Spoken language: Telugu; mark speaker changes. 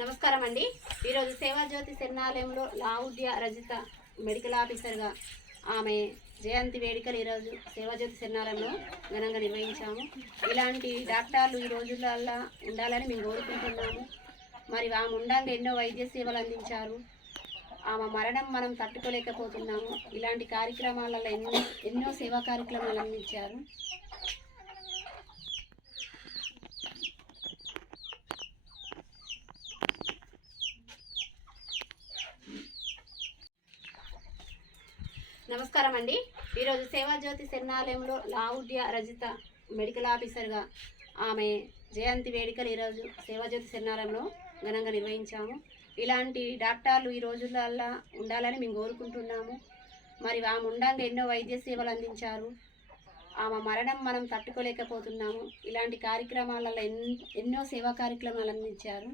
Speaker 1: నమస్కారం అండి ఈరోజు సేవాజ్యోతి శరణాలయంలో లావుడ్య రజిత మెడికల్ ఆఫీసర్గా ఆమె జయంతి వేడుకలు ఈరోజు సేవాజ్యోతి శరణాలయంలో ఘనంగా నిర్వహించాము. ఇలాంటి డాక్టర్లు ఈ రోజులల్లా ఉండాలని మేము కోరుకుంటున్నాము. మరి ఆమె ఉండాలి ఎన్నో వైద్య సేవలు అందించారు. ఆమె మరణం మనం తట్టుకోలేకపోతున్నాము. ఇలాంటి కార్యక్రమాలలో ఎన్నో ఎన్నో సేవా కార్యక్రమాలు అందించారు. నమస్కారం అండి ఈరోజు సేవాజ్యోతి శరణాలయంలో లావుడ్య రజిత మెడికల్ ఆఫీసర్గా ఆమె జయంతి వేడుకలు ఈరోజు సేవాజ్యోతి శరణాలయంలో ఘనంగా నిర్వహించాము. ఇలాంటి డాక్టర్లు ఈ రోజులల్లా ఉండాలని మేము కోరుకుంటున్నాము. మరి ఆమె ఉండంగా ఎన్నో వైద్య సేవలు అందించారు. ఆమె మరణం మనం తట్టుకోలేకపోతున్నాము. ఇలాంటి కార్యక్రమాలలో ఎన్ ఎన్నో సేవా కార్యక్రమాలు అందించారు.